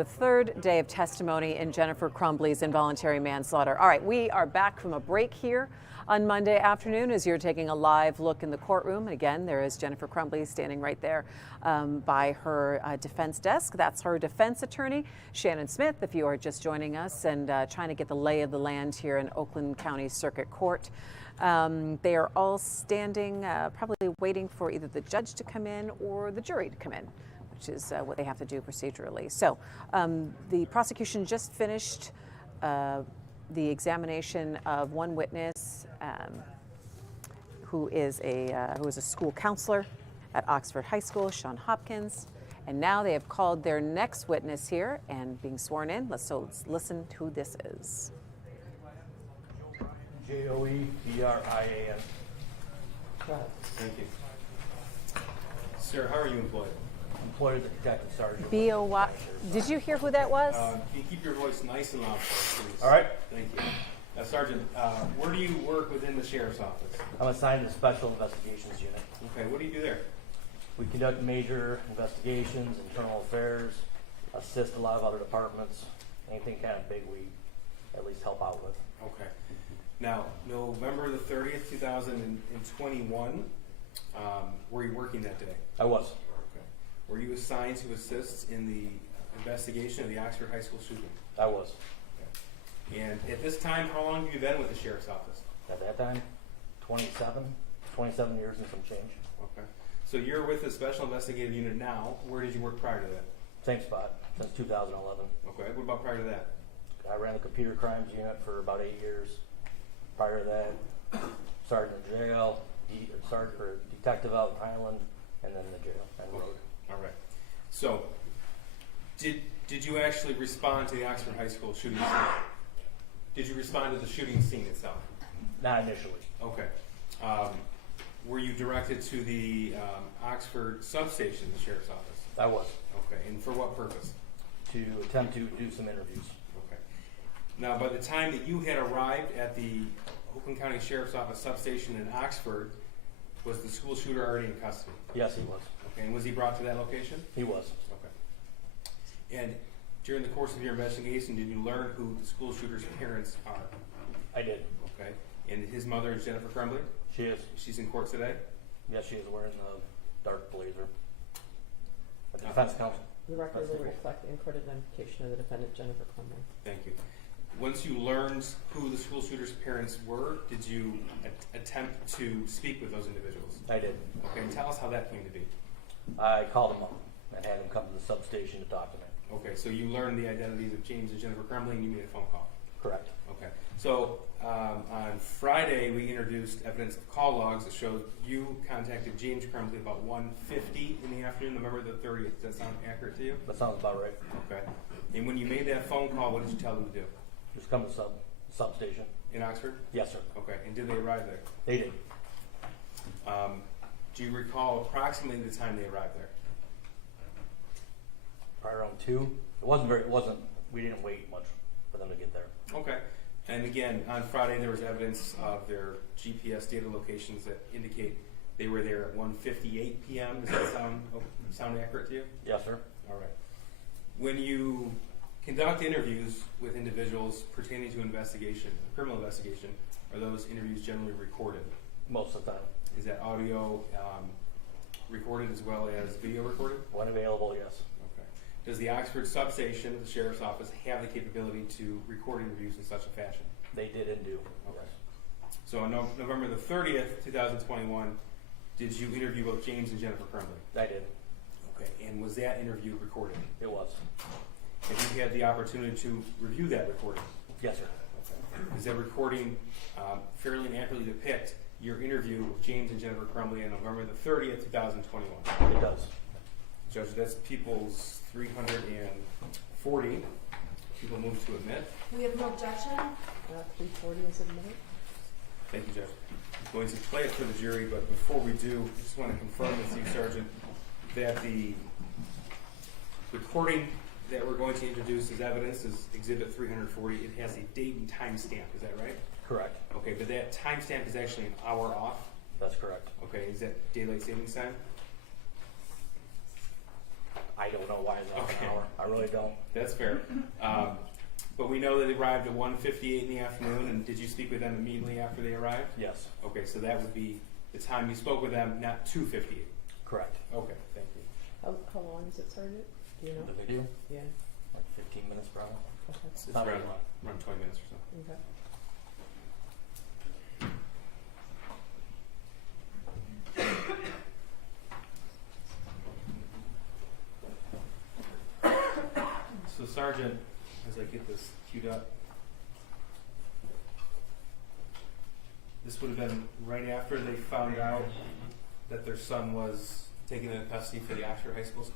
the third day of testimony in Jennifer Crumbley's involuntary manslaughter. All right, we are back from a break here on Monday afternoon as you're taking a live look in the courtroom. And again, there is Jennifer Crumbley standing right there by her defense desk. That's her defense attorney, Shannon Smith, if you are just joining us and trying to get the lay of the land here in Oakland County Circuit Court. They are all standing, probably waiting for either the judge to come in or the jury to come in, which is what they have to do procedurally. So the prosecution just finished the examination of one witness who is a school counselor at Oxford High School, Sean Hopkins. And now they have called their next witness here and being sworn in. So let's listen to who this is. Joebrian. Thank you. Sir, how are you employed? Employed as a detective sergeant. B.O.Y. Did you hear who that was? Can you keep your voice nice and loud for us, please? All right. Thank you. Sergeant, where do you work within the sheriff's office? I'm assigned to the Special Investigations Unit. Okay, what do you do there? We conduct major investigations, internal affairs, assist a lot of other departments, anything kind of big we at least help out with. Okay. Now, November the 30th, 2021, were you working that day? I was. Okay. Were you assigned to assist in the investigation of the Oxford High School shooting? I was. Okay. And at this time, how long have you been with the sheriff's office? At that time, 27 years and some change. Okay. So you're with the Special Investigative Unit now. Where did you work prior to that? Same spot since 2011. Okay. What about prior to that? I ran the Computer Crimes Unit for about 8 years. Prior to that, sergeant in jail, sergeant or detective out in Highland, and then the jail and road. All right. So, did you actually respond to the Oxford High School shooting scene? Did you respond to the shooting scene itself? Not initially. Okay. Were you directed to the Oxford substation, the sheriff's office? I was. Okay. And for what purpose? To attempt to do some interviews. Okay. Now, by the time that you had arrived at the Oakland County Sheriff's Office substation in Oxford, was the school shooter already in custody? Yes, he was. Okay. And was he brought to that location? He was. Okay. And during the course of your investigation, did you learn who the school shooter's parents are? I did. Okay. And his mother is Jennifer Crumbley? She is. She's in court today? Yes, she is wearing the dark blazer. The defense counsel. The record will reflect the in-court identification of the defendant, Jennifer Crumbley. Thank you. Once you learned who the school shooter's parents were, did you attempt to speak with those individuals? I did. Okay, and tell us how that came to be. I called him up and had him come to the substation to talk to me. Okay, so you learned the identities of James and Jennifer Crumbley and you made a phone call? Correct. Okay. So on Friday, we introduced evidence of call logs that showed you contacted James Crumbley about 1:50 in the afternoon, November the 30th. Does that sound accurate to you? That sounds about right. Okay. And when you made that phone call, what did you tell them to do? Just come to the substation. In Oxford? Yes, sir. Okay. And did they arrive there? They did. Do you recall approximately the time they arrived there? Probably around 2. We didn't wait much for them to get there. Okay. And again, on Friday, there was evidence of their GPS data locations that indicate they were there at 1:58 p.m. Does that sound accurate to you? Yes, sir. All right. When you conduct interviews with individuals pertaining to investigation, criminal investigation, are those interviews generally recorded? Most of the time. Is that audio recorded as well as video recorded? When available, yes. Okay. Does the Oxford substation, the sheriff's office, have the capability to record interviews in such a fashion? They did and do. Okay. So on November the 30th, 2021, did you interview both James and Jennifer Crumbley? I did. Okay. And was that interview recorded? It was. Have you had the opportunity to review that recording? Yes, sir. Okay. Does that recording fairly and accurately depict your interview with James and Jennifer Crumbley on November the 30th, 2021? It does. Judge, that's people's 340. People move to admit. We have no objection. 340 is admitted. Thank you, Judge. I'm going to play it for the jury, but before we do, I just want to confirm with you, Sergeant, that the recording that we're going to introduce as evidence is Exhibit 340. It has a date and time stamp. Is that right? Correct. Okay, but that time stamp is actually an hour off. That's correct. Okay, is that daylight savings time? I don't know why it's Okay. an hour. I really don't. That's fair. But we know that they arrived at 1:58 in the afternoon, and did you speak with them immediately after they arrived? Yes, Okay, so that would be the time you spoke with them, not 2:58. correct. Okay, thank you. How long is it, Sergeant? Do you know? The video, Yeah. like 15 minutes probably. Okay. It's Not around, very long. around 20 minutes or so. Okay. So Sergeant, as I get this queued up, this would have been right after they found out that their son was taken into custody for the Oxford High School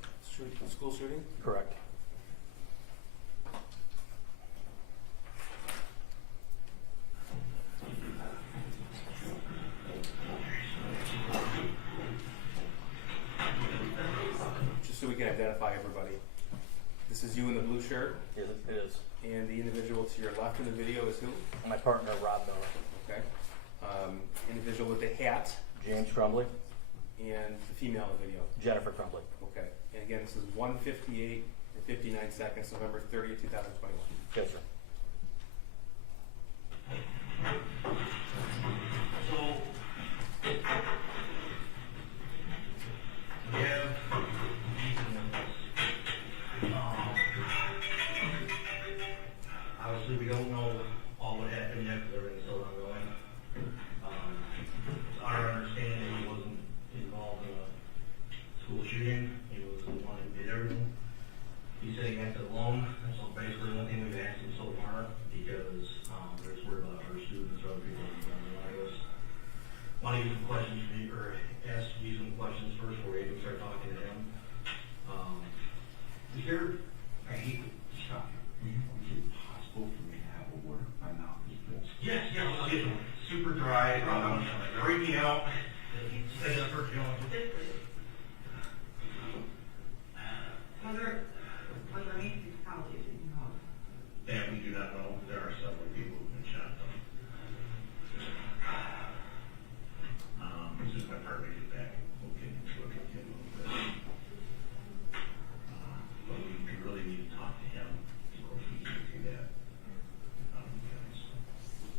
school shooting? Correct. Just so we can identify everybody. This is you in the blue shirt, Yes, it is. and the individual to your left in the video is who? My partner, Rob Miller. Okay. Individual with the hat, James Crumbley. and the female in the video. Jennifer Crumbley. Okay. And again, this is 1:58 and 59 seconds, November 30th, 2021. Yes, sir. Obviously, we don't know all what happened yet because everything's still ongoing. It's our understanding he wasn't involved in a school shooting. He was the one who did everything. He said he acted alone. That's basically the only thing we've asked him so far because there's word about other students or other people who've done this. Want to get some questions for you, or ask you some questions first before we even start talking to him. Is there, I hate to stop you. Is it possible for me to have a word? My mouth is full. Yes, I'll get them. Super dry, break me out. Say that for John. Was there any fatalities in your home? And we do not know. There are several people who've been shot. This is my partner get back. We'll get into it with him a little bit. But we really need to talk to him. Of course, we can't do that. Because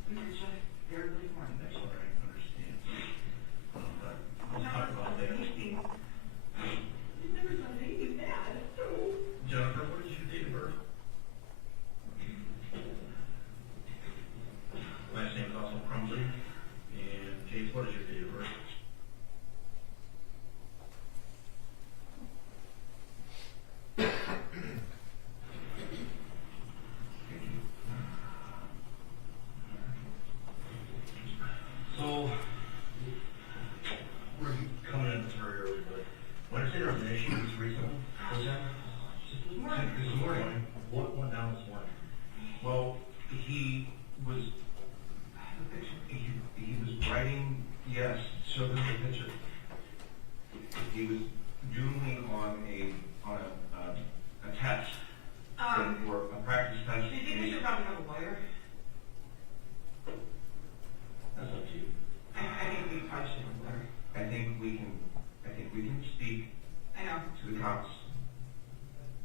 We can shut it very early morning. that's what I understand. But we'll talk about that. You've never done anything bad. Jennifer, what is your date of birth? Last name is also Crumbley. And James, what is your date of birth? So, we're coming in this very early, but when I say there was an issue this recently, was that? This morning. What went down this morning? Well, he was writing, yes, show them the picture. He was doodling on a test, or a practice test. Do you think we should probably have a lawyer? That's up to you. I think we probably should have a lawyer. I think we can speak I know. to the cops,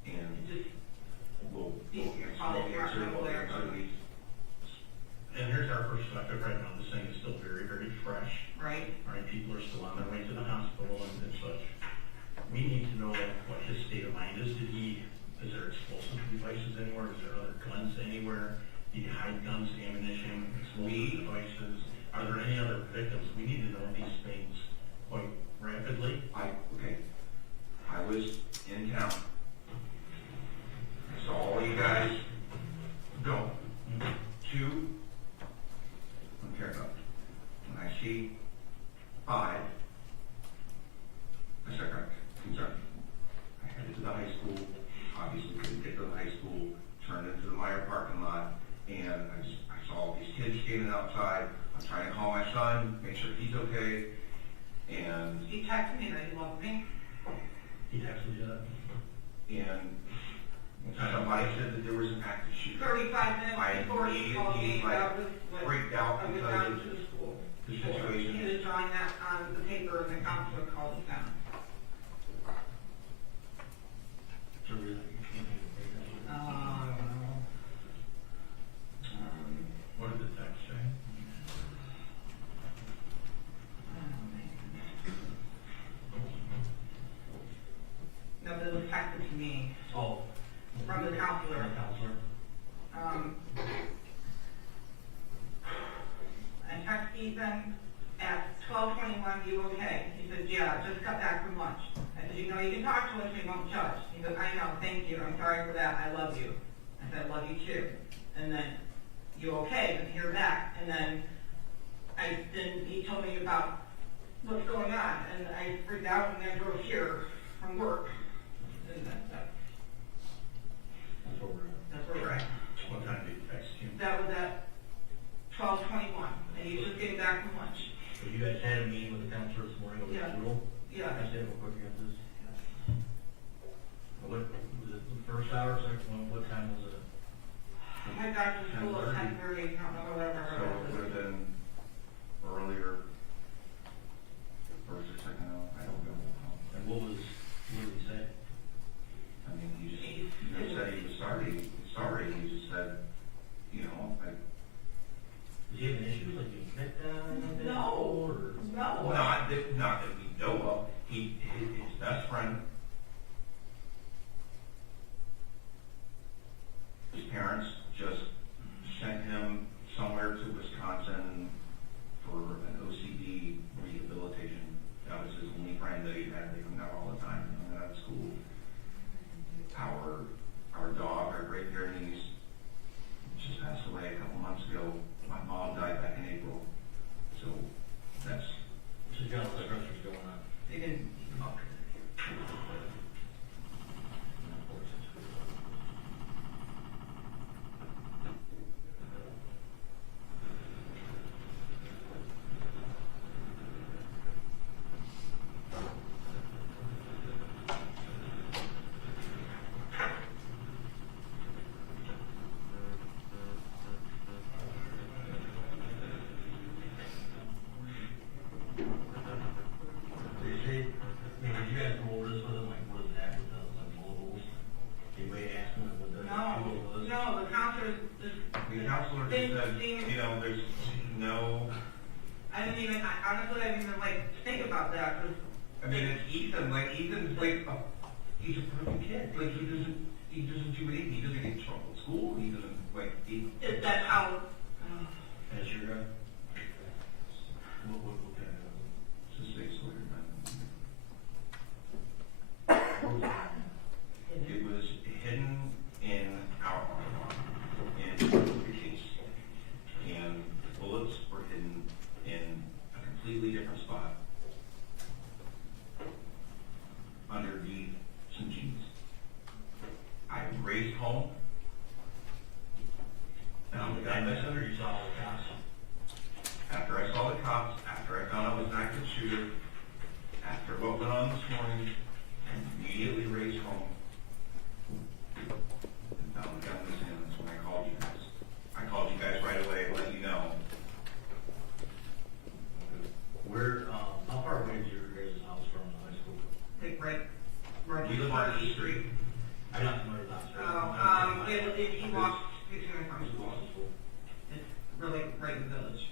and Just, we'll Follow your lawyer. these. And here's our perspective right now. This thing is still very, very fresh. right? All right, people are still on their way to the hospital and such. We need to know what his state of mind is. Is there explosive devices anywhere? Is there other guns anywhere? Did he hide guns, ammunition, explosive devices? Are there any other victims? We need to know these things quite rapidly. I was in town. I saw all you guys go. Two, I don't care about. When I see five, I start concerned. I headed to the high school, obviously couldn't get to the high school, turned into the Meyer parking lot, and I saw all these kids skating outside. I'm trying to call my son, make sure he's okay, and He texted me that he loved me. he texted you that. And somebody said that there was an active shooter. 35 minutes I before he called me, immediately, that was what, freaked out I was because down of to the school. the He situation. was drawing that on the paper and the counselor called him down. that, I love you. I said, I love you too. And then, you okay? Didn't hear back. And then he told me about what's going on, and I freaked out and then drove here from work. And that's where we're at. What time did you text him? That was at 12:21, and he was just getting back from lunch. So you guys had a meeting with the counselor this morning over Yeah. the rule? Yeah. I said real quick against this. What, was it the first hour, second one, what time was it? I got to school at 10:30, I don't know whatever. So it would have been earlier, first or second hour, I don't know. And what did he say? I mean, he just said he was sorry, he just said, you know, like, Does he have an issue, like you picked down? No. Or? No. not that we know of, his best friend, his parents just sent him somewhere to Wisconsin for an OCD rehabilitation. That was his only friend that he had. They hung out all the time and at school. Our dog, our Great Pyrenees, just passed away a couple months ago. My mom died back in April. So that's So you got all the stressors going on. They didn't. They say, did you guys go over this with him, like what is that with the mobiles? Anybody ask him what the tool was? No, the counselor just. the counselor just said, you know, there's no. I honestly didn't even like think about that, 'cause I mean, it's Ethan. Like Ethan's like he's a perfect kid. Like he doesn't do anything. He doesn't get in trouble at school. He doesn't like if that's how, That's your guy? What kind of? It's a 6-liter man. What was that? It was hidden in our armor in the case, and the bullets were hidden in a completely different spot underneath some jeans. I raced home, and I'm the guy That's that under you saw all the cops. after I saw the cops, after I found out I was an active shooter, after what went on this morning, I immediately raced home and found the gun in his hands when I called you guys. I called you guys right away and let you know. Where, how far away is your guys' house from the high school? like right We live on the street. I'm not familiar with that. he walks between my from school. It's really right in the village.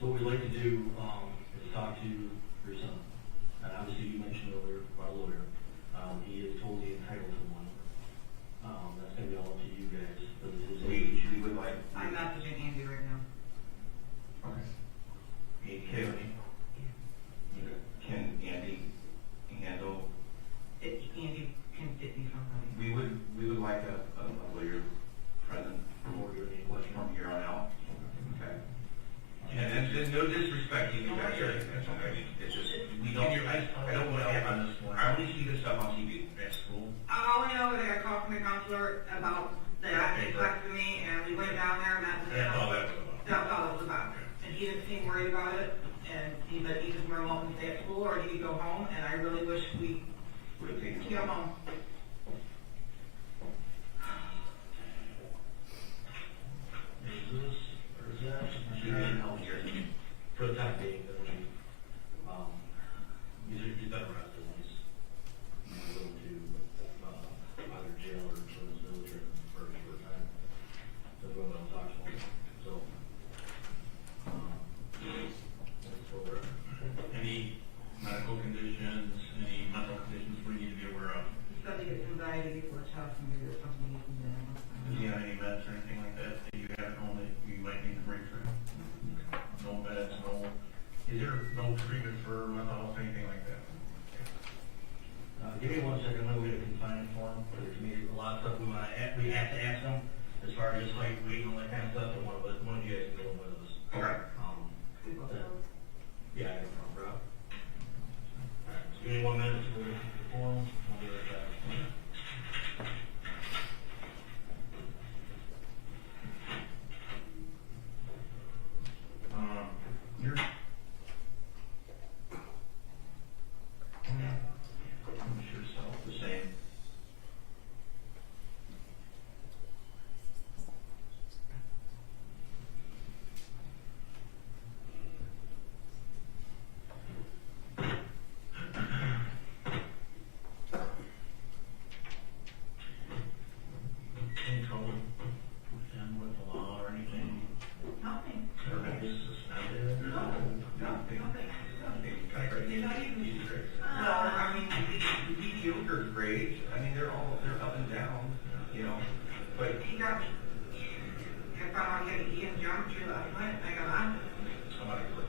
So what we'd like to do, is talk to your son. And obviously you mentioned earlier, our lawyer, he is totally entitled to one. That's gonna be all up to you guys, because it's his age. We would like. I'm messaging Andy right now. Okay. Can, Can Andy handle? Andy can get me something. We would like a lawyer present or your any question? from here on out. Okay. And there's no disrespect to you guys or anything. I mean, it's just we don't. I don't want to have on this one. I only see this stuff on TV. That's cool. All I know is I got a call from the counselor about that. He texted me, and we went down there and met with him. That's all that was about. That's all it was about. And he didn't seem worried about it. And he said he was more welcome to stay at school or he could go home. And I really wish we Would have taken. could get him home. Is this, or is that? She didn't help here. For the time being, that'll be, he's got arrested, he's going to, either jail or service military for a short time. So we're going to talk to him, so. That's where we're at. Any medical conditions, any mental conditions we need to be aware of? no treatment for mental health, anything like that? Give me 1 second, let me get a confinement form, because there's maybe a lot of stuff we have to ask them, as far as just height, weight, and all that kind of stuff, and one of you guys can go in with us. Okay. Yeah, I can come, bro. Alright, so give me 1 minute to go get the form, I'll be right back. You're. Yourself the same. Any trouble with them with the law or anything? Nothing. Ever been suspended? Nothing. You're not even, No, I mean, the mediocre grades, I mean, they're up and down, you know, but he got, I found out he had an E in geometry last night, I got on. Somebody put.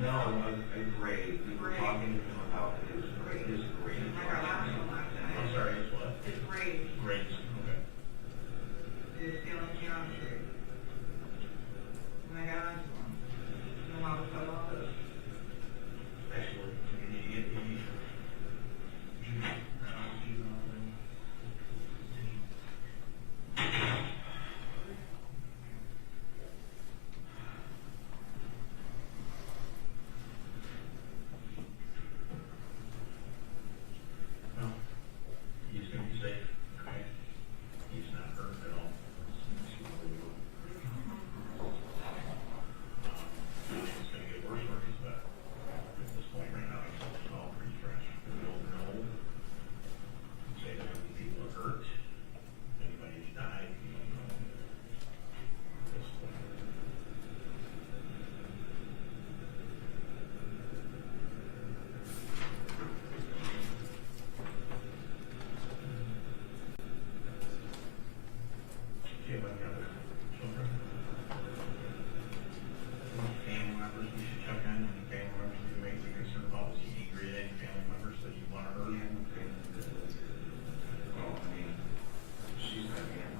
no, a grade, we were talking to him about his grade. I got on him last I'm night. sorry, it's what? His grade Grades, okay. is still in geometry. And I got on to him. And I was like, all this. Actually, you need to get the. No, he's gonna be safe, okay? He's not hurt at all. It's gonna get worse for his back. At this point right now, it's all pretty fresh. We don't know. Say that many people are hurt, anybody's died, we don't know. At this point. Do you have any other children? Family members we should check on, any family members we may be concerned about, is he agree, any family members that you want to hurt? Well, I mean, she's not here.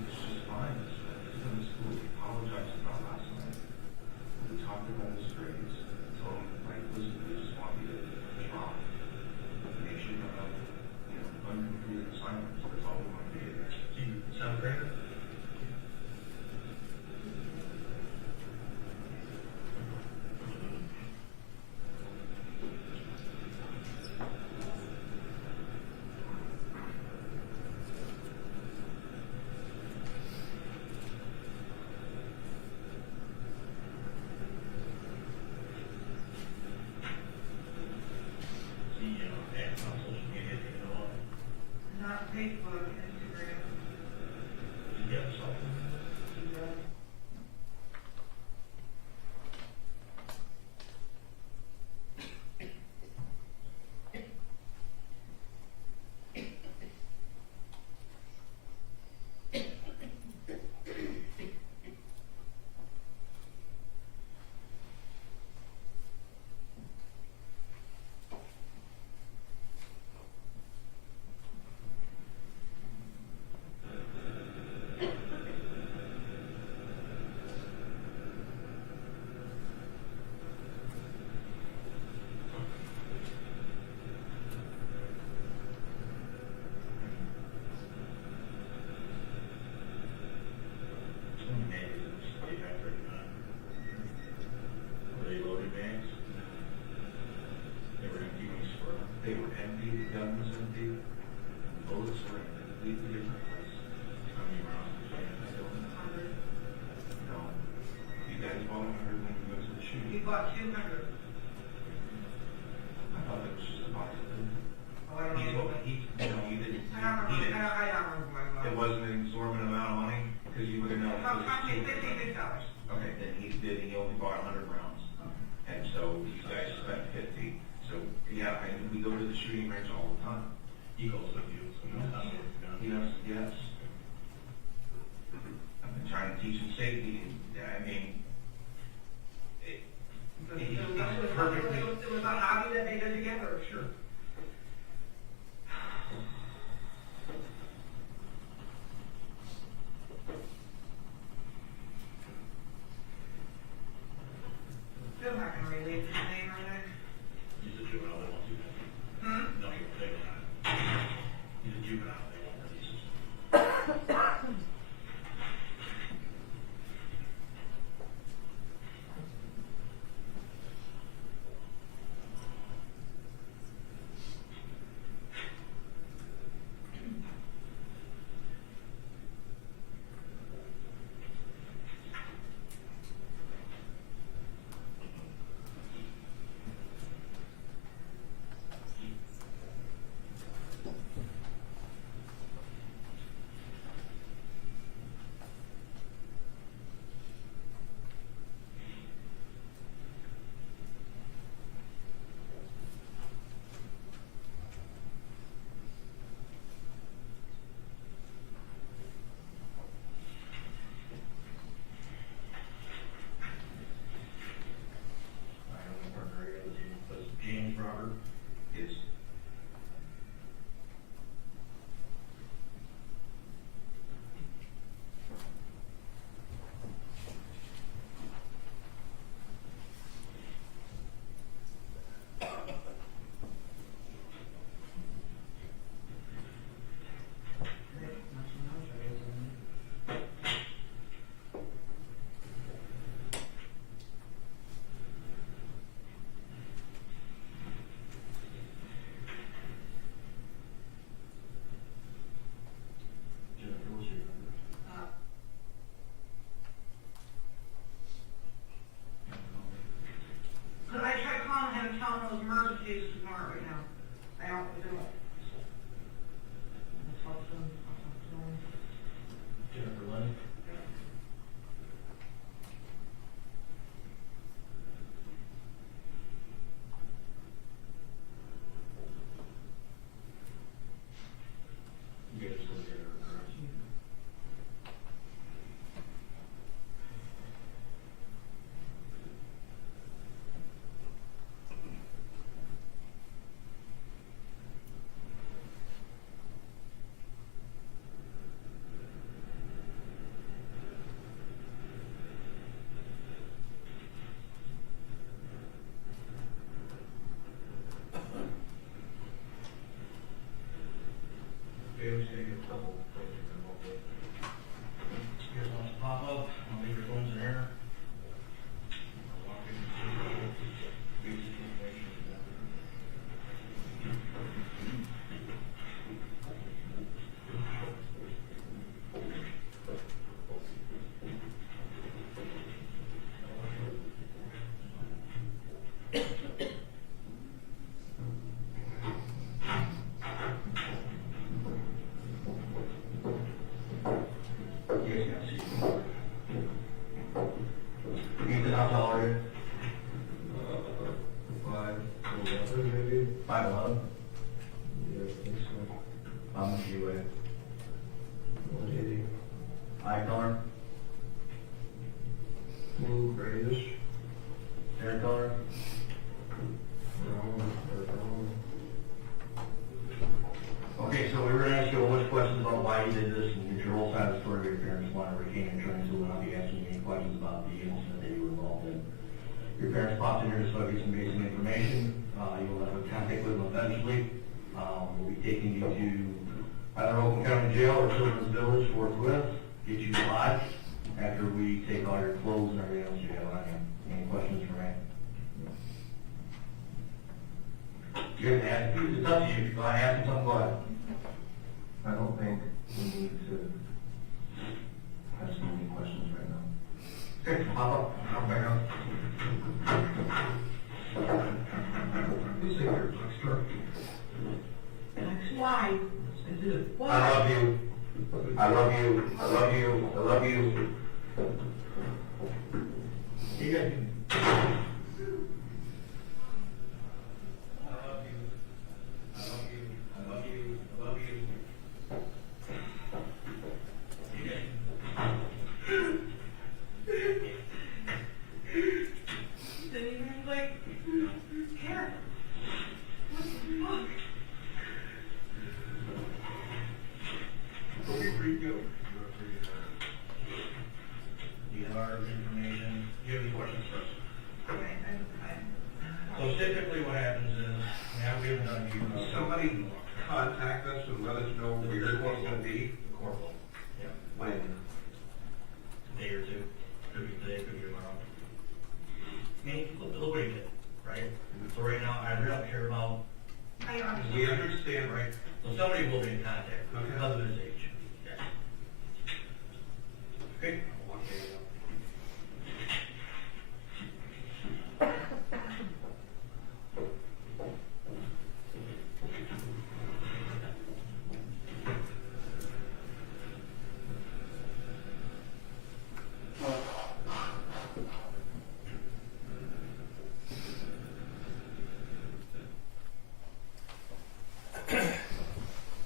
It's just fine. He's in the school. He apologized about last night. We talked about his grades. Told him, like, listen, we just want you to drop. Make sure you don't have, uncompleted assignments. That's all we want to do. You sound great. Ads on social media, you know what? Not Facebook, Instagram. You get something. Were they loaded bags? They were empty when you scored them? They were empty. The gun was empty. Bullets were in a completely different place. How many rounds did you have? No. You guys bought 100 when you went to the He shooting. bought 200. I thought it was just a box of them. Oh, I don't know. You didn't. I don't remember, I don't remember my It mom. wasn't an exorbitant amount of money because you would have known. How many, $56. Okay, then he only bought 100 rounds. And so you guys spent 50. So yeah, and we go to the shooting range all the time. He goes with you, so he knows how to work the gun. Yes, yes. I've been trying to teach him safety. And, I mean, Who, Graves? Aaron Donner? Okay, so we were gonna ask you a bunch of questions about why you did this and get your whole side of the story. Your parents wanted to retain insurance, so we'll not be asking you any questions about the incident that you were involved in. Your parents popped in here just to give you some basic information. You will have a contact with them eventually. We'll be taking you to either Oakland County Jail or Children's Village forthwith, get you lodged after we take all your clothes and everything else you have on you. Any questions for me? You have to ask, it's up to you. If you want to ask me something, go ahead. I don't think we need to ask any questions right now. Okay, hop up. I'll back up. Please take your extra. Why? I love you. I love you. I love you. I love you. You guys can. I love you. I love you. I love you. I love you. You guys. Didn't even like care. What the fuck? You have our information. Do you have any questions for us? So typically what happens is, now we haven't done you. Somebody contact us and let us know where you're going to be. Corporal. Yeah. When? A day or two. Could be today, could be tomorrow. I mean, look what he did, right? So right now, I really don't care about. I understand. We understand, right? So somebody will be in contact Okay. because of his age. Yeah. Okay.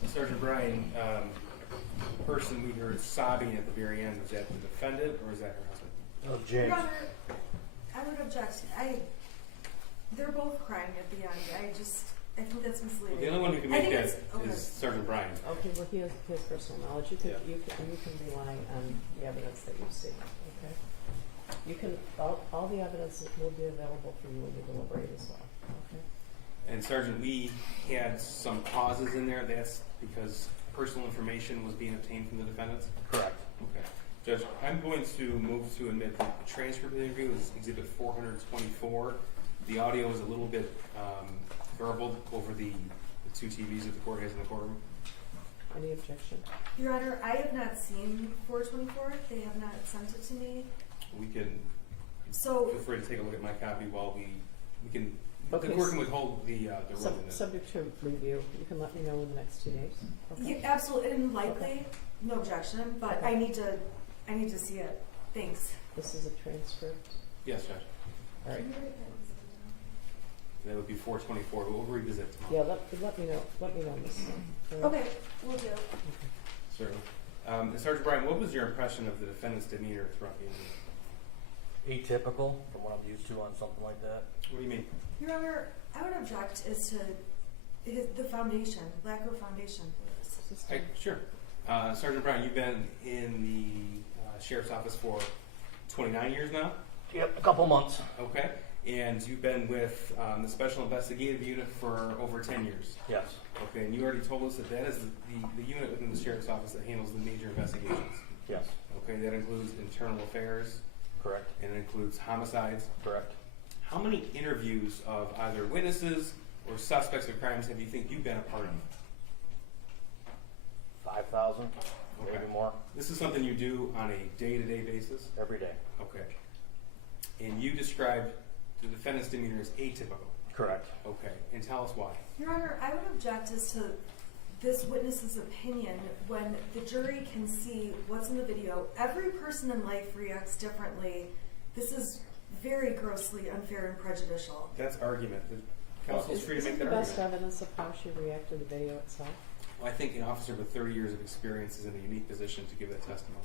Sergeant Bryan, person we heard sobbing at the very end, was that the defendant or is that her husband? Oh, James. Your Honor, I would object. They're both crying at the end. I think that's misleading. The only one who can I make think that it's- okay. is Sergeant Bryan. Okay, well, he has personal knowledge. You can, Yeah. you can rely on the evidence that you see, okay? You can, all the evidence will be available for you when you deliberate as well, okay? And Sergeant, we had some pauses in there. That's because personal information was being obtained from the defendants? Correct. Okay. Judge, I'm going to move to admit that the transcript of the interview is Exhibit 424. The audio is a little bit garbled over the two TVs that the court has in the courtroom. Any objection? Your Honor, I have not seen 424. They have not sent it to me. We can So, feel free to take a look at my copy while we can. Okay, The court can withhold the ruling. Subject to review, you can let me know in the next 2 days, okay? yeah, absolutely, and likely, no objection, but I need to see it. Thanks. This is a transcript, Yes, Judge. all right. That would be 424, but we'll revisit. Yeah, let me know on this one. all right? Okay, we'll do. Certainly. And Sergeant Bryan, what was your impression of the defendant's demeanor throughout the interview? Atypical from what I'm used to on something like that. What do you mean? Your Honor, I would object as to the foundation, lack of foundation for this. Hey, sure. Sergeant Bryan, you've been in the Sheriff's Office for 29 years now? Yep, a couple months. Okay. And you've been with the Special Investigative Unit for over 10 years? Yes. Okay, and you already told us that is the unit within the Sheriff's Office that handles the major investigations. Yes. Okay, that includes internal affairs, Correct. and it includes homicides. Correct. How many interviews of either witnesses or suspects of crimes have you think you've been a part of? 5,000, Okay. maybe more, This is something you do on a day-to-day basis? every day. Okay. And you described the defendant's demeanor as atypical? Correct. Okay, and tell us why. Your Honor, I would object as to this witness's opinion when the jury can see what's in the video. Every person in life reacts differently. This is very grossly unfair and prejudicial. That's argument. The counsel's free to make Isn't that the best argument. evidence of how she reacted to the video itself? Well, I think an officer with 30 years of experience is in a unique position to give that testimony.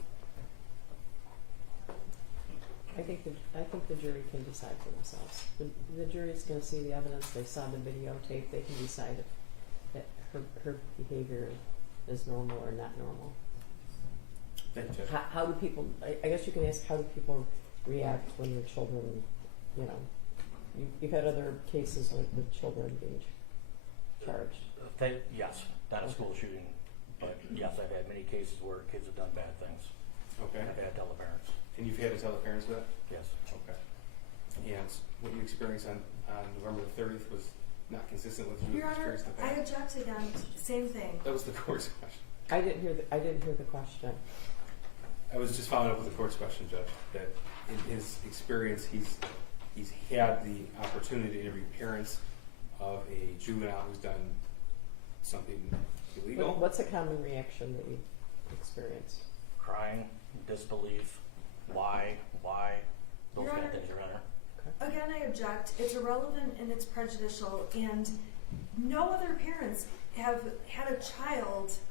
I think the jury can decide for themselves. The jury's gonna see the evidence, they saw the videotape, they can decide if that her behavior is normal or not normal. Thank you, Judge. How do people, I guess you can ask, how do people react when their children, you know, you've had other cases with children being charged. Yes, not a school shooting, but yes, I've had many cases where kids have done bad things. Okay. I've had to tell the parents. And you've had to tell the parents that? Yes. Okay. And what you experienced on November the 30th was not consistent with what you Your Honor, experienced in the I past? object again. Same thing. That was the court's question. I didn't hear the question. I was just following up with the court's question, Judge, that in his experience, he's had the opportunity to interview parents of a juvenile who's done something illegal. What's a common reaction that you experience? Crying, disbelief, why, those Your kind of Honor, things, Your Honor. Again, I object. It's irrelevant and it's prejudicial, and no other parents have had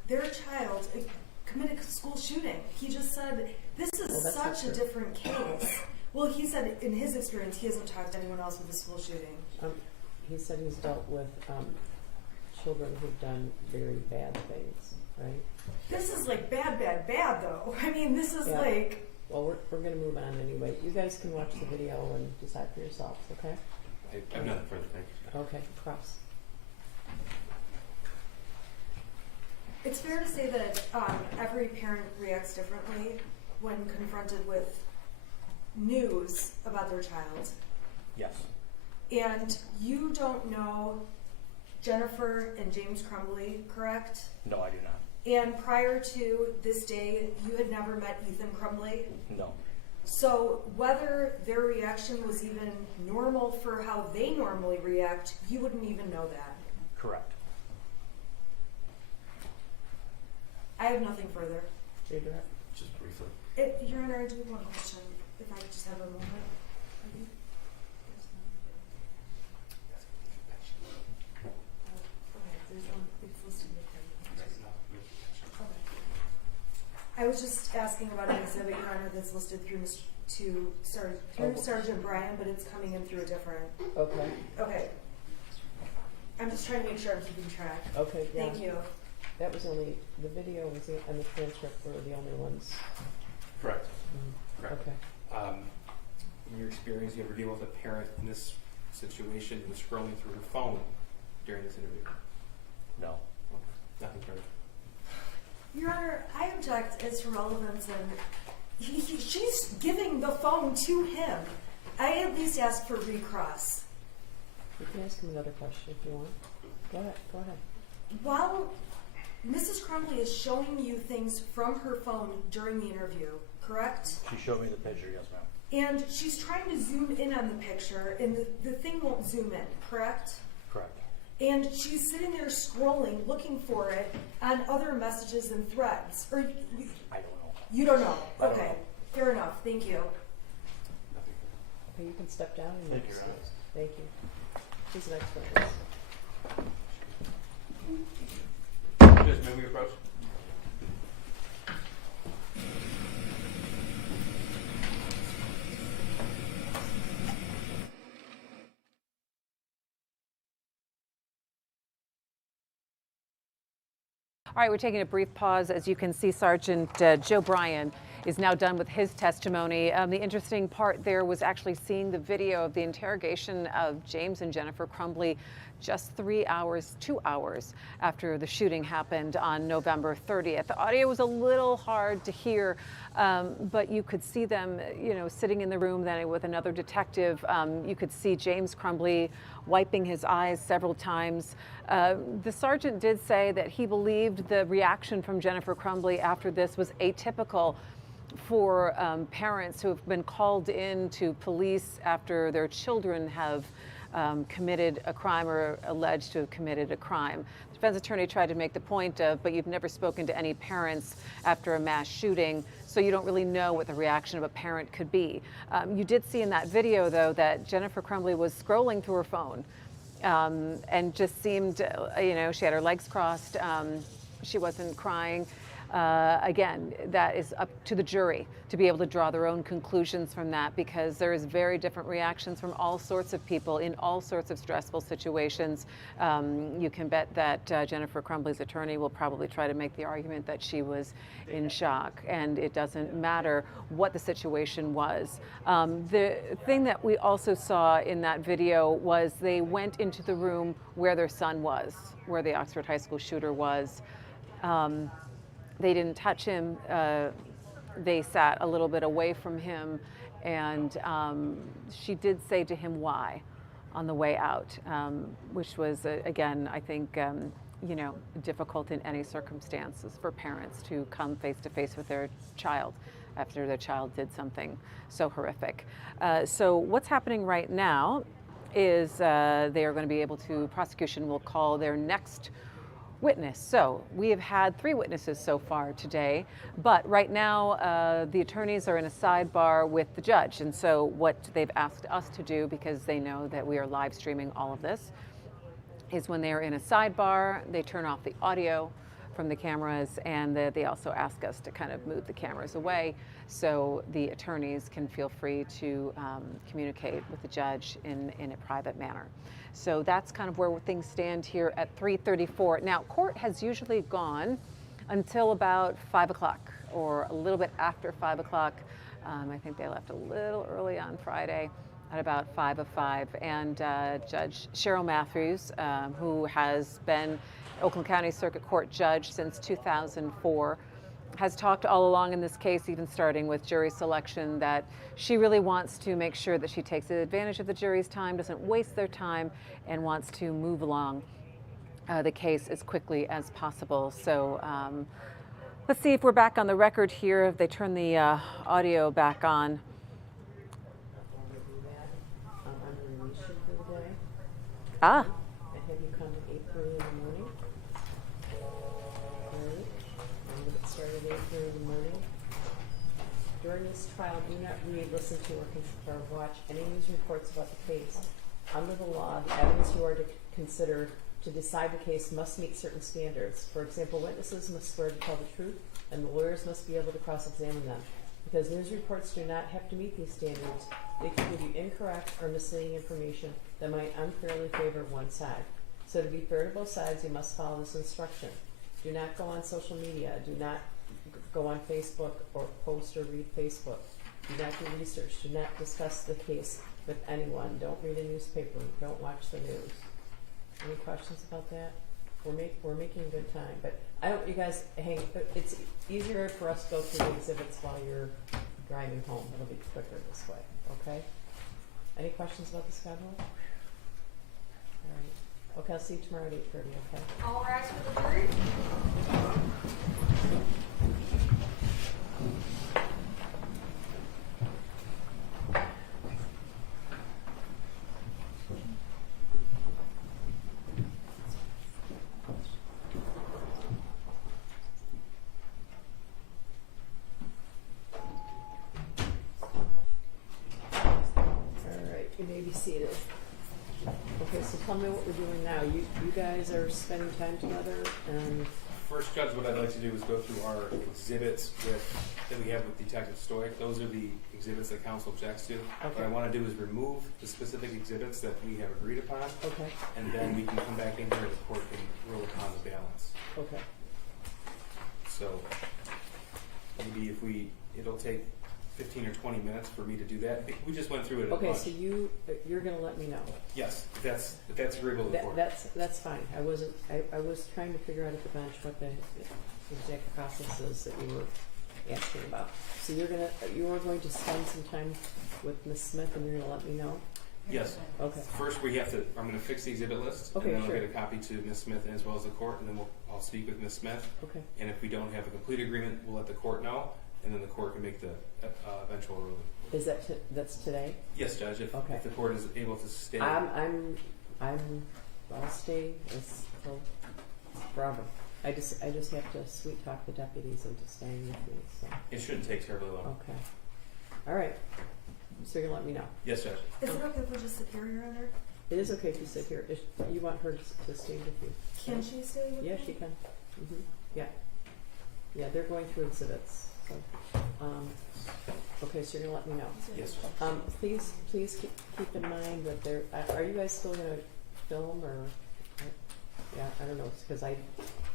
their child commit a school shooting. He just said, this is Well, that's such a different case. Well, he said in his experience, he hasn't talked to anyone else with a school shooting. He said he's dealt with children who've done very bad things, right? This is like bad though. I mean, this is Yeah. like, Well, we're going to move on anyway. You guys can watch the video and decide for yourselves, okay? I've nothing further, thank you. Okay, Cross. it's fair to say that every parent reacts differently when confronted with news about their child. Yes. And you don't know Jennifer and James Crumbley, correct? No, I do not. And prior to this day, you had never met Ethan Crumbley? No. So whether their reaction was even normal for how they normally react, you wouldn't even know that. Correct. I have nothing further. Redirect. Just briefly. Your Honor, I do have one question, if I could just have a moment. I was just asking about an exhibit, Your Honor, that's listed through Sergeant Bryan, but it's coming in through a different. Okay. Okay. I'm just trying to make sure I'm keeping track. Okay, yeah. Thank you. That was only, the video was and the transcript were the only ones. Correct. Mm. Correct. Okay. In your experience, you ever deal with a parent in this situation who was scrolling through her phone during this interview? No. Nothing further. Your Honor, I object as to relevance, and she's giving the phone to him. I at least ask for recross. You can ask him another question if you want. Go ahead. While Mrs. Crumbley is showing you things from her phone during the interview, correct? She showed me the picture, yes, ma'am. And she's trying to zoom in on the picture, and the thing won't zoom in, correct? Correct. And she's sitting there scrolling, looking for it on other messages and threads. Or I don't know. you don't know? I don't Okay, know. fair enough. Thank you. Nothing further. Okay, you can step down and Thank you're you, Your Honor. excused. Thank you. Who's the next witness? Judge, may we approach? All right, we're taking a brief pause. As you can see, Sergeant Joe Bryan is now done with his testimony. The interesting part there was actually seeing the video of the interrogation of James and Jennifer Crumbley just 2 hours after the shooting happened on November 30th. The audio was a little hard to hear, but you could see them, sitting in the room then with another detective. You could see James Crumbley wiping his eyes several times. The sergeant did say that he believed the reaction from Jennifer Crumbley after this was atypical for parents who have been called in to police after their children have committed a crime or alleged to have committed a crime. The defense attorney tried to make the point of, but you've never spoken to any parents after a mass shooting, so you don't really know what the reaction of a parent could be. You did see in that video, though, that Jennifer Crumbley was scrolling through her phone and just seemed, she had her legs crossed. She wasn't crying. Again, that is up to the jury to be able to draw their own conclusions from that, because there is very different reactions from all sorts of people in all sorts of stressful situations. You can bet that Jennifer Crumbley's attorney will probably try to make the argument that she was in shock, and it doesn't matter what the situation was. The thing that we also saw in that video was they went into the room where their son was, where the Oxford High School shooter was. They didn't touch him. They sat a little bit away from him, and she did say to him why on the way out, which was, again, I think, you know, difficult in any circumstances for parents to come face to face with their child after their child did something so horrific. So what's happening right now is they are going to be able to, prosecution will call their next witness. So we have had 3 witnesses so far today, but right now the attorneys are in a sidebar with the judge. And so what they've asked us to do, because they know that we are live streaming all of this, is when they are in a sidebar, they turn off the audio from the cameras, and they also ask us to kind of move the cameras away so the attorneys can feel free to communicate with the judge in a private manner. So that's kind of where things stand here at 3:34. Now, court has usually gone until about 5 o'clock or a little bit after 5 o'clock. I think they left a little early on Friday at about 5:05. And Judge Cheryl Matthews, who has been Oakland County Circuit Court judge since 2004, has talked all along in this case, even starting with jury selection, that she really wants to make sure that she takes advantage of the jury's time, doesn't waste their time, and wants to move along the case as quickly as possible. So let's see if we're back on the record here, if they turn the audio back on. Under release sheet for the day. Ah. I have you come at 8:30 in the morning. Right. I'm going to start at 8:30 in the morning. During this trial, do not read, listen to, or watch any news reports about the case. Under the law, the evidence you are to consider to decide the case must meet certain standards. For example, witnesses must swear to tell the truth, and the lawyers must be able to cross-examine them. Because news reports do not have to meet these standards, they can give you incorrect or misleading information that might unfairly favor one side. So to be fair to both sides, you must follow this instruction. Do not go on social media. Do not go on Facebook or post or read Facebook. Do not do research. Do not discuss the case with anyone. Don't read a newspaper. Don't watch the news. Any questions about that? We're making a good time, but I hope you guys hang. It's easier for us to go through the exhibits while you're driving home. It'll be quicker this way. Okay? Any questions about the schedule? All right. Okay, I'll see you tomorrow at 8:30. Okay. All rise for the jury. Seated. Okay, so tell me what we're doing now. You guys are spending time together, and First, Judge, what I'd like to do is go through our exhibits that we have with Detective Stoic. Those are the exhibits that counsel objects to. Okay. What I want to do is remove the specific exhibits that we have agreed upon, okay, and then we can come back in here and the court can rule upon the balance. okay. So maybe it'll take 15 or 20 minutes for me to do that. We just went through it at Okay, lunch. so you're going to let me know. Yes, if that's agreeable to the court. That's fine. I was trying to figure out at the bench what the exact process is that you were asking about. So you are going to spend some time with Ms. Smith, and you're going to let me know. Yes. Okay. First, I'm going to fix the exhibit list, Okay, and then sure. I'll get a copy to Ms. Smith as well as the court, and then I'll speak with Ms. Smith. Okay. And if we don't have a complete agreement, we'll let the court know, and then the court can make the eventual ruling. Is that's today? Yes, Judge. If the court is able to stay. I'll stay till forever. I just have to sweet talk the deputies into staying with me. So It shouldn't take terribly long. okay. All right. So you're gonna let me know. Yes, Judge. Is it okay if we just sit here, Your Honor? It is okay if you sit here. If you want her to stay with you. Can she stay with Yeah, me? she can. Yeah. Yeah, they're going through exhibits, so, okay, so you're gonna let me know. Yes. Please keep in mind that there, are you guys still gonna film or, yeah, I don't know, because I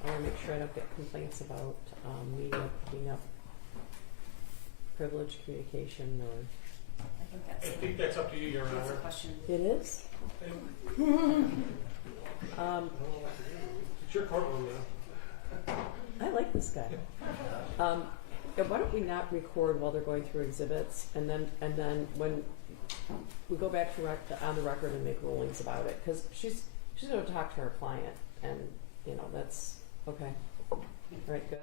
wanna make sure I don't get complaints about, media picking up privileged communication or. I think that's up to you, Your Honor. It is? It's your courtroom now. I like this guy. Yeah, why don't we not record while they're going through exhibits, and then when we go back to on the record and make rulings about it, because she's going to talk to her client, and that's okay. All right, good.